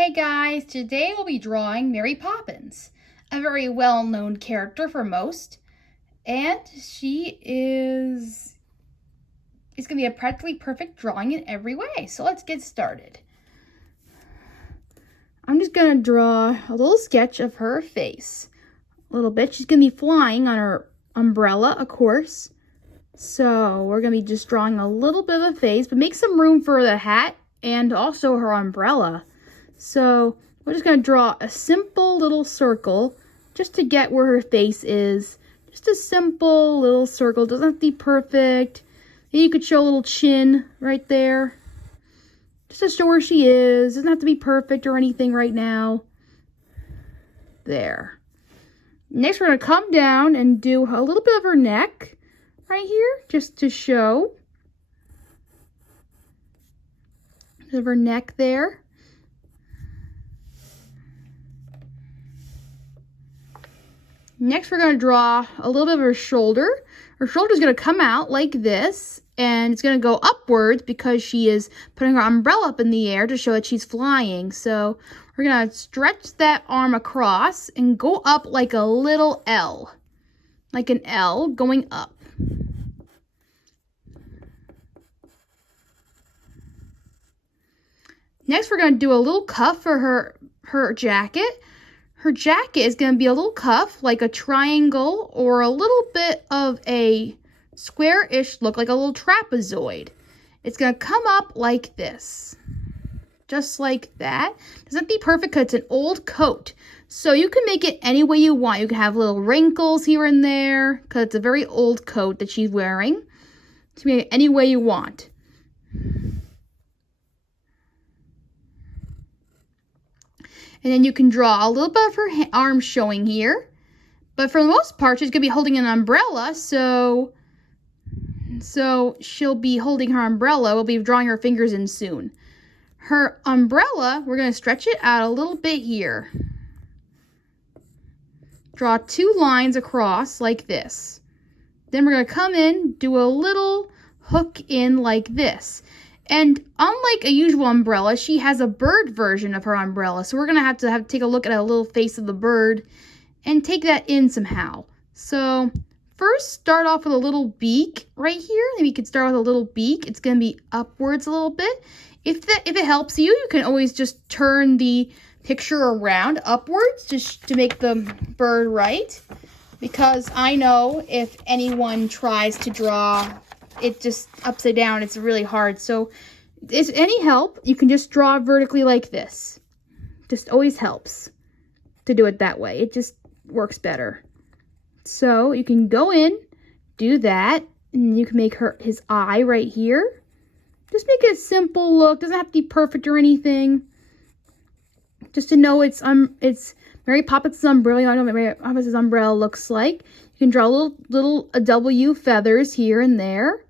Hey guys, today we'll be drawing Mary Poppins, a very well-known character for most, and it's going to be a practically perfect drawing in every way. So let's get started. I'm just going to draw a little sketch of her face. A little bit. She's going to be flying on her umbrella, of course. So we're going to be just drawing a little bit of a face, but make some room for the hat and also her umbrella. So we're just going to draw a simple little circle just to get where her face is. Just a simple little circle. Doesn't have to be perfect. And you could show a little chin right there. Just to show where she is. Doesn't have to be perfect or anything right now. There. Next we're going to come down and do a little bit of her neck right here. Just to show. Of her neck there. Next, we're going to draw a little bit of her shoulder. Her shoulder is going to come out like this, and it's going to go upwards because she is putting her umbrella up in the air to show that she's flying. So we're going to stretch that arm across and go up like a little L. Like an L going up. Next, we're going to do a little cuff for her jacket. Her jacket is going to be a little cuff, like a triangle or a little bit of a square-ish look, like a little trapezoid. It's going to come up like this, just like that. Doesn't be perfect because it's an old coat, so you can make it any way you want. You can have little wrinkles here and there because it's a very old coat that she's wearing. So you can make it any way you want. And then you can draw a little bit of her arm showing here. But for the most part, she's going to be holding an umbrella. So she'll be holding her umbrella. We'll be drawing her fingers in soon. Her umbrella, we're going to stretch it out a little bit here. Draw two lines across like this. Then we're going to come in, do a little hook in like this. And unlike a usual umbrella, she has a bird version of her umbrella. So we're going to have to take a look at a little face of the bird and take that in somehow. So first, start off with a little beak right here. Maybe you could start with a little beak. It's going to be upwards a little bit. If it helps you, you can always just turn the picture around upwards just to make the bird right. Because I know if anyone tries to draw it just upside down, it's really hard. So if any help, you can just draw vertically like this. Just always helps to do it that way. It just works better. So you can go in, do that, and you can make his eye right here. Just make it a simple look. Doesn't have to be perfect or anything. Just to know it's Mary Poppins' umbrella. I know what Mary Poppins' umbrella looks like. You can draw little W feathers here and there.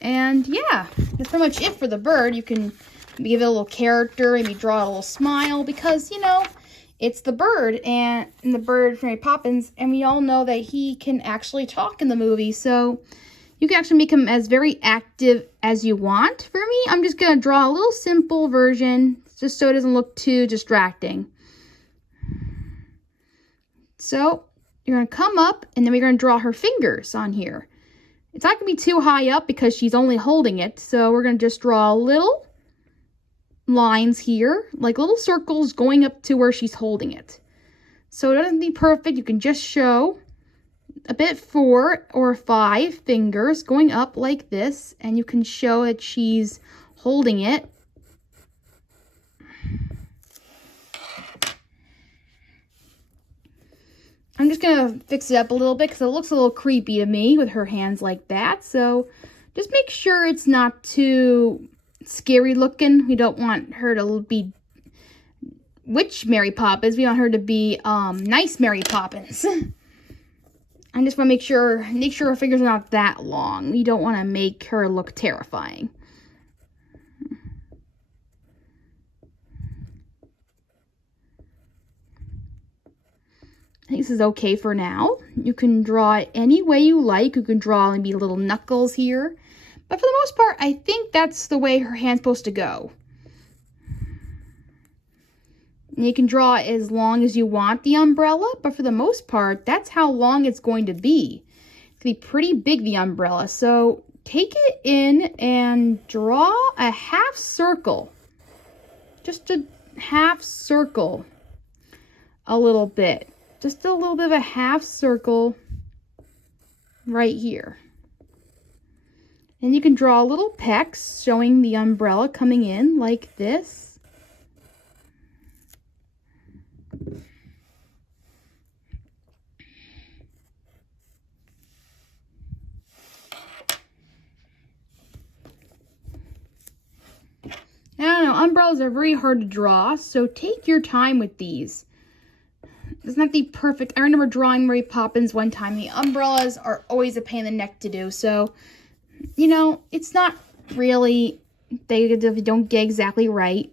And yeah, that's pretty much it for the bird. You can give it a little character, maybe draw a little smile because, you know, it's the bird and the bird Mary Poppins, and we all know that he can actually talk in the movie. So you can actually make him as very active as you want. For me, I'm just going to draw a little simple version just so it doesn't look too distracting. So you're going to come up and then we're going to draw her fingers on here. It's not going to be too high up because she's only holding it. So we're going to just draw little lines here, like little circles going up to where she's holding it. So it doesn't be perfect. You can just show a bit 4 or 5 fingers going up like this. And you can show that she's holding it. I'm just going to fix it up a little bit because it looks a little creepy to me with her hands like that. So just make sure it's not too scary looking. We don't want her to be witch Mary Poppins. We want her to be nice Mary Poppins. I just want to make sure her fingers are not that long. We don't want to make her look terrifying. I think this is okay for now. You can draw it any way you like. You can draw maybe little knuckles here. But for the most part, I think that's the way her hand's supposed to go. And you can draw it as long as you want the umbrella, but for the most part, that's how long it's going to be. It's going to be pretty big, the umbrella. So take it in and draw a half circle. Just a half circle a little bit. Just a little bit of a half circle right here. And you can draw little pecks showing the umbrella coming in like this. I don't know, umbrellas are very hard to draw, so take your time with these. It's not the perfect. I remember drawing Mary Poppins one time. The umbrellas are always a pain in the neck to do. So, you know, it's not really, they don't get exactly right.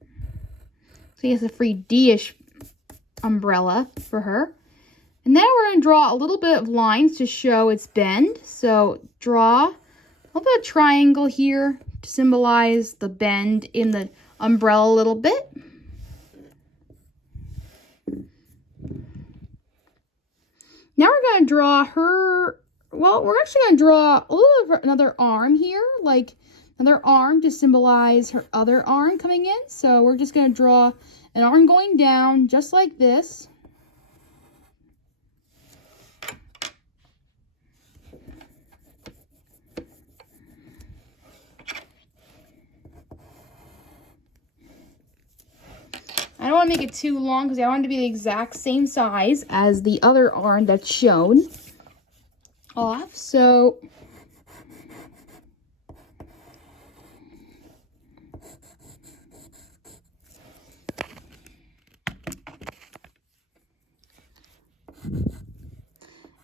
So he has a free D-ish umbrella for her. And then we're going to draw a little bit of lines to show its bend. So draw a little bit of triangle here to symbolize the bend in the umbrella a little bit. Now we're going to draw her, well, we're actually going to draw a little of another arm here, like another arm to symbolize her other arm coming in. So we're just going to draw an arm going down just like this. I don't want to make it too long because I want it to be the exact same size as the other arm that's shown off. So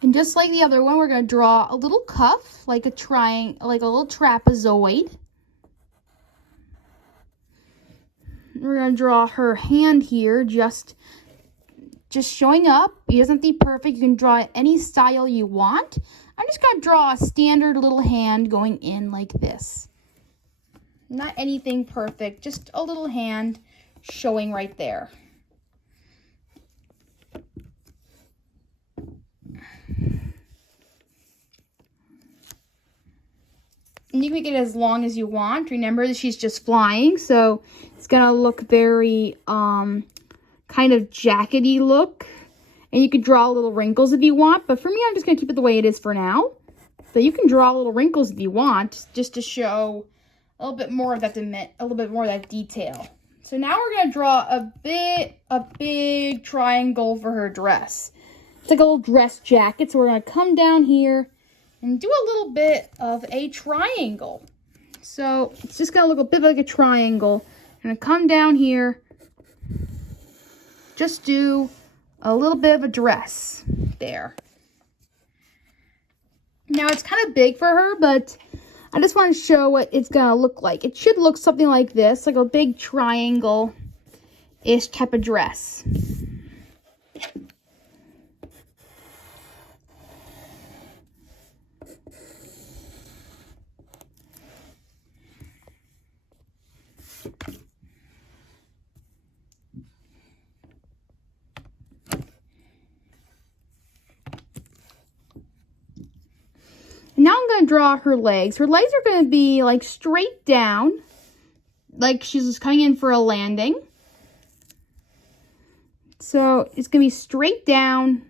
and just like the other one, we're going to draw a little cuff, like a triangle, like a little trapezoid. We're going to draw her hand here, just showing up. It doesn't have to be perfect. You can draw it any style you want. I'm just going to draw a standard little hand going in like this. Not anything perfect, just a little hand showing right there. And you can make it as long as you want. Remember that she's just flying, so it's going to look very kind of jackety look. And you can draw little wrinkles if you want, but for me, I'm just going to keep it the way it is for now. So you can draw little wrinkles if you want, just to show a little bit more of that, a little bit more of that detail. So now we're going to draw a big triangle for her dress. It's like a little dress jacket, so we're going to come down here and do a little bit of a triangle. So it's just going to look a bit like a triangle. I'm going to come down here, just do a little bit of a dress there. Now it's kind of big for her, but I just want to show what it's going to look like. It should look something like this, like a big triangle-ish type of dress. Now I'm going to draw her legs. Her legs are going to be like straight down, like she's just coming in for a landing. So it's going to be straight down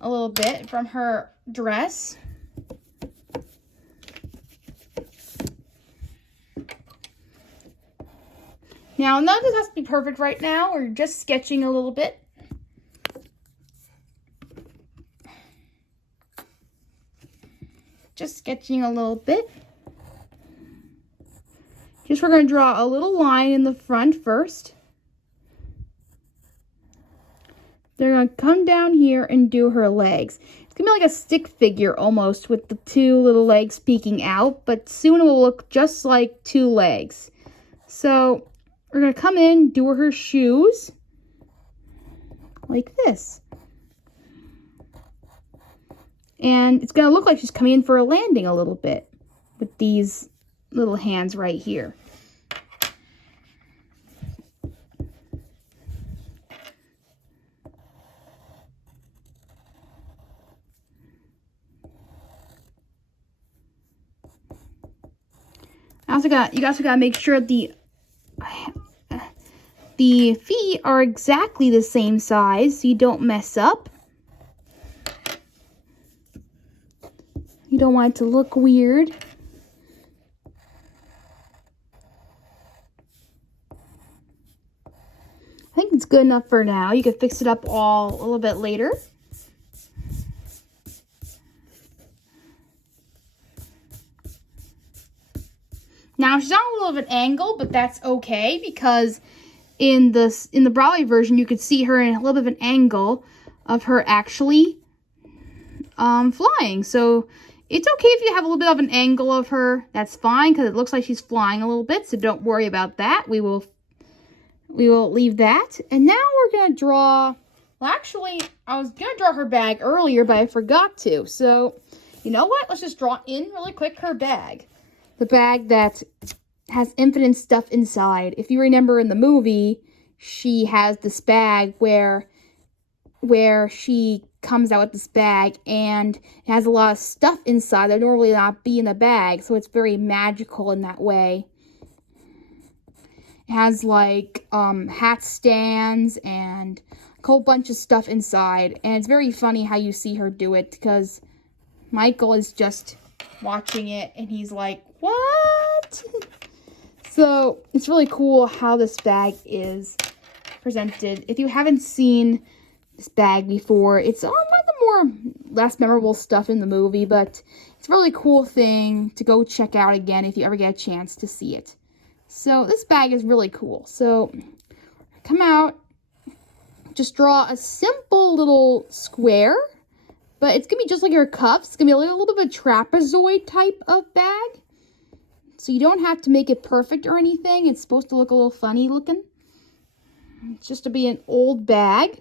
a little bit from her dress. Now, none of this has to be perfect right now. We're just sketching a little bit. Just sketching a little bit. Just we're going to draw a little line in the front first. They're going to come down here and do her legs. It's going to be like a stick figure almost with the two little legs peeking out, but soon it will look just like two legs. So we're going to come in, do her shoes like this. And it's going to look like she's coming in for a landing a little bit with these little hands right here. You also gotta make sure the feet are exactly the same size so you don't mess up. You don't want it to look weird. I think it's good enough for now. You can fix it up all a little bit later. Now she's on a little bit of an angle, but that's okay because in the Broadway version you could see her in a little bit of an angle of her actually flying. So it's okay if you have a little bit of an angle of her. That's fine because it looks like she's flying a little bit. So don't worry about that. We will leave that. And now we're gonna draw. Well, actually, I was gonna draw her bag earlier, but I forgot to. So you know what? Let's just draw in really quick her bag. The bag that has infinite stuff inside. If you remember in the movie, she has this bag where she comes out with this bag and it has a lot of stuff inside that normally not be in the bag, so it's very magical in that way. It has like hat stands and a whole bunch of stuff inside, and it's very funny how you see her do it because Michael is just watching it and he's like, what? So it's really cool how this bag is presented. If you haven't seen this bag before, it's one of the more less memorable stuff in the movie, but it's a really cool thing to go check out again if you ever get a chance to see it. So this bag is really cool. So come out, just draw a simple little square. But it's going to be just like your cuffs. It's going to be a little bit of a trapezoid type of bag. So you don't have to make it perfect or anything. It's supposed to look a little funny looking. It's just to be an old bag.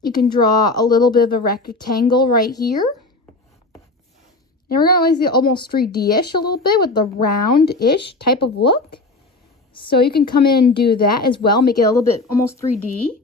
You can draw a little bit of a rectangle right here. And we're going to make it almost 3D-ish a little bit with the round-ish type of look. So you can come in and do that as well. Make it a little bit almost 3D.